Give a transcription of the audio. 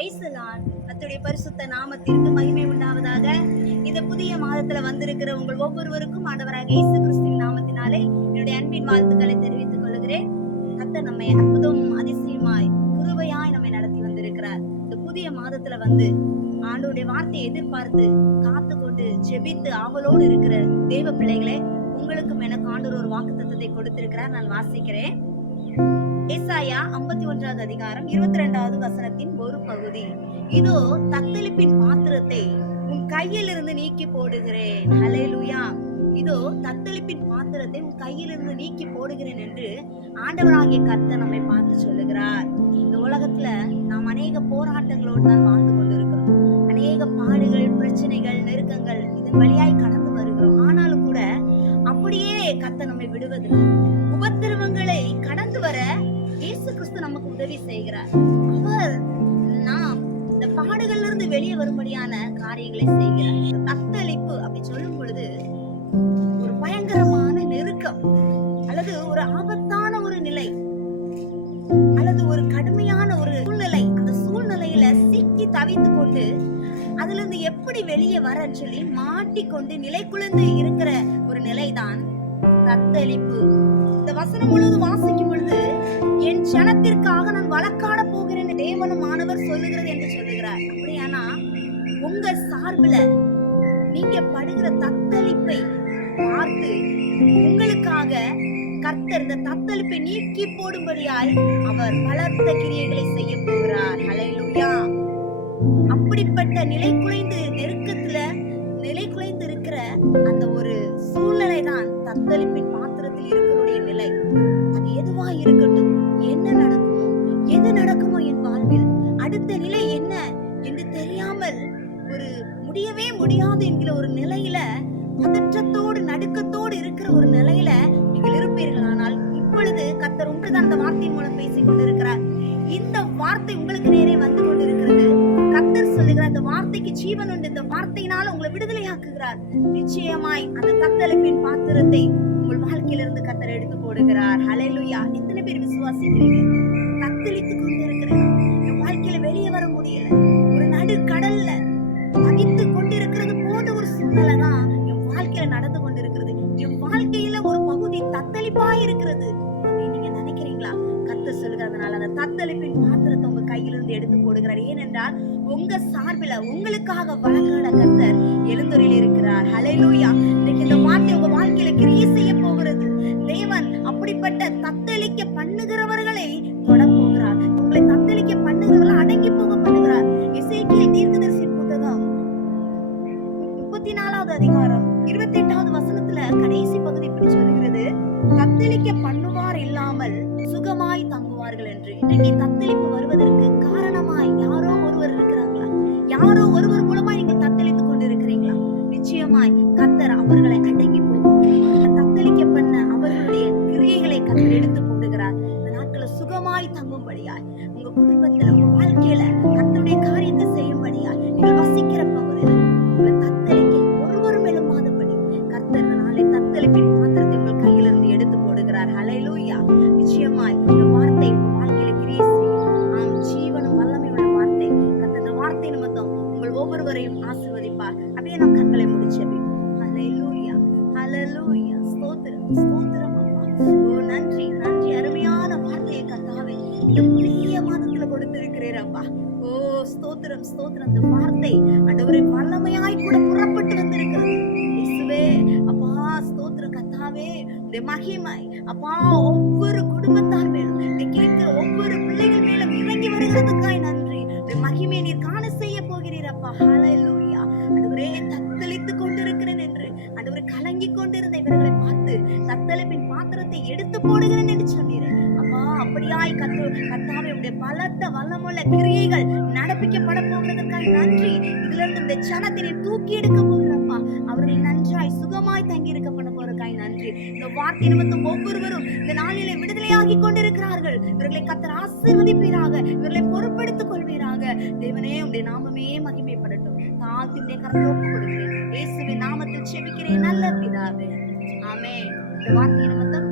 பிரைசலான் பரிசுத்த நாமத்திற்கு மகிமை உண்டாவதாக இந்த புதிய மாதத்துல வந்திருக்கிற உங்கள் ஒவ்வொருவருக்கும் ஆண்டவராக இயேசு கிறிஸ்துவின் நாமத்தினாலே என்னுடைய அன்பின் வாழ்த்துக்களை தெரிவித்துக் கொள்கிறேன். கர்த்தர் நம்மை அற்புதம் அதிசயமாய் குருவையாய் நம்மை நடத்தி வந்திருக்கிறார். இந்த புதிய மாதத்துல வந்து ஆண்டோடைய வார்த்தையை எதிர்பார்த்து காத்து கொண்டு ஜெபித்து ஆவலோடு இருக்கிற தேவ பிள்ளைகளே உங்களுக்கும் எனக்கு ஆண்டவர் ஒரு வாக்கு தத்துவத்தை கொடுத்திருக்கிறார். நான் வாசிக்கிறேன். ஏசாயா ஐம்பத்தி ஒன்றாவது அதிகாரம் இருபத்தி ரெண்டாவது வசனத்தின் ஒரு பகுதி. இதோ தத்தளிப்பின் பாத்திரத்தை உன் கையிலிருந்து நீக்கி போடுகிறேன். ஹலேலுயா இதோ தத்தளிப்பின் பாத்திரத்தை உன் கையிலிருந்து நீக்கி போடுகிறேன் என்று ஆண்டவராகிய கர்த்தர் நம்மை பார்த்து சொல்லுகிறார். இந்த உலகத்துல நாம் அநேக போராட்டங்களோடு தான் வாழ்ந்து கொண்டிருக்கிறோம். இயேசு கிறிஸ்து நமக்கு உதவி செய்கிறார். அவர் நாம் இந்த பாடுகள்ல இருந்து வெளியே வரும்படியான காரியங்களை செய்கிறார். தத்தளிப்பு அப்படி சொல்லும் பொழுது ஒரு பயங்கரமான நெருக்கம் அல்லது ஒரு ஆபத்தான ஒரு நிலை அல்லது ஒரு கடுமையான ஒரு சூழ்நிலை. அந்த சூழ்நிலையில சிக்கி தவித்து கொண்டு அதுல இருந்து எப்படி வெளியே வரன்னு சொல்லி மாட்டிக்கொண்டு நிலை குலைந்து இருக்கிற ஒரு நிலைதான் தத்தளிப்பு இந்த வசனம் முழுவதும் வாசிக்கும் பொழுது என் ஜனத்திற்காக நான் வழக்காட போகிறேன் என்று தேவனும் மாணவர் சொல்லுகிறது என்று சொல்லுகிறார். அப்படியானா உங்க சார்பில் நீங்க படுகிற தத்தளிப்பை பார்த்து உங்களுக்காக கர்த்தர் இந்த தத்தளிப்பை நீக்கி போடும்படியாய் அவர் பலத்த கிரியைகளை செய்ய போகிறார். ஹalleluya. அப்படிப்பட்ட நிலை குலைந்து நெருக்கத்துல நிலை குலைந்து இருக்கிற அந்த முடியாது என்கிற ஒரு நிலையில பதற்றத்தோடு நடுக்கத்தோடு இருக்கிற ஒரு நிலையில நீங்கள் இருப்பீர்கள். ஆனால் இப்பொழுது கத்தர் உங்களுக்கு அந்த வார்த்தையின் மூலம் பேசிக் கொண்டிருக்கிறார். இந்த வார்த்தை உங்களுக்கு நேரே வந்து கொண்டிருக்கிறது. கத்தர் சொல்லுகிறார் அந்த வார்த்தைக்கு ஜீவன் உண்டு. இந்த வார்த்தையினால உங்களை விடுதலையாக்குகிறார். நிச்சயமாய் அந்த தத்தளிப்பின் பாத்திரத்தை உங்கள் வாழ்க்கையிலிருந்து கத்தர் எடுத்து போடுகிறார். ஹalleluya எத்தனை பேர் விசுவாசிக்கிறீங்க தத்தளித்து கொண்டிருக்கிறேன் தத்தளிப்பா இருக்கிறது அப்படின்னு நீங்க நினைக்கிறீங்களா? கத்த சொல்லுங்க அதனால அந்த தத்தளிப்பின் பாத்திரத்தை உங்க கையிலிருந்து எடுத்து போடுகிறார். ஏனென்றால் உங்க சார்பில உங்களுக்காக வழங்காட கத்தர் எழுந்தொரில் இருக்கிறார். ஹalleluya இன்னைக்கு இந்த வார்த்தை உங்க வாழ்க்கையில கிரியை செய்ய போகிறது. தேவன் அப்படிப்பட்ட தத்தளிக்க பண்ணுகிறவர்களை தொட போகிறார். உங்களை தத்தளிக்க பண்ணுகிறவர்களை அடங்கி போக பண்ணுகிறார். இசைக்கிய தீர்க்கதரிசியின் புத்தகம் முப்பத்தி நாலாவது அதிகாரம் இருபத்தி எட்டாவது தத்தளிக்க பண்ணுவார் இல்லாமல் சுகமாய் தங்குவார்கள் என்று இன்றைக்கு தத்தளிப்பு வருவதற்கு காரணமாய் யாரோ ஒருவர் இருக்கிறாங்களா யாரோ ஒருவர் மூலமா நீங்கள் தத்தளித்துக் கொண்டிருக்கிறீங்களா நிச்சயமாய் கத்தர் அவர்களை அடங்கி போகும் தத்தளிக்க பண்ண அவர்களுடைய கிரியைகளை கத்தர் எடுத்து போடுகிறார் நாட்களை சுகமாய் தங்கும்படியாய் நன்றி நன்றி. அருமையான வார்த்தையை கர்த்தாவே இந்த புதிய மாதத்துல கொடுத்திருக்கிறீர் அப்பா. ஓ ஸ்தோத்திரம் ஸ்தோத்திரம். இந்த வார்த்தை ஆண்டவரே வல்லமையாய் கூட புறப்பட்டு வந்திருக்கிறது. இயேசுவே அப்பா ஸ்தோத்திரம் கத்தாவே. உடைய மகிமை. அப்பா ஒவ்வொரு குடும்பத்தார் மேலும். இந்த கேட்கிற ஒவ்வொரு பிள்ளைகள் மேலும் இறங்கி வருகிறதுக்காய் நன்றி. உடைய மகிமையை நீர் காண செய்ய போகிறீர் அப்பா. ஹalleluya ஆண்டவரே தத்தளித்துக் கொண்டிருக்கிறேன் என்று. ஆண்டவரே கலங்கி கொண்டிருந்த இவர்களை தத்தளிப்பின் பாத்திரத்தை எடுத்து போடுகிறேன் என்று சொன்னீர் அம்மா அப்படியாய் கத்து கத்தாவே உடைய பலத்த வல்லமுள்ள கிரியைகள் நடப்பிக்கப்பட போகிறதுக்காய் நன்றி. இதுல இருந்து இந்த ஜனத்தை தூக்கி எடுக்க போகிறப்பா அவர்கள் நன்றாய் சுகமாய் தங்கி இருக்க பண்ண போறதுக்காய் நன்றி. இந்த வார்த்தை நிமித்தம் ஒவ்வொருவரும் இந்த நாளிலே விடுதலையாகி கொண்டிருக்கிறார்கள். இவர்களை கத்தர் ஆசீர்வதிப்பீராக இவர்களை பொறுப்படுத்திக் கொள்வீராக. தேவனே உடைய நாமமே மகிமைப்படட்டும். தாழ்த்தி உடைய கொடுக்கிறேன். இயேசுவின் நாமத்தில் செபிக்கிறேன். நல்ல பிதாவே. The one thing about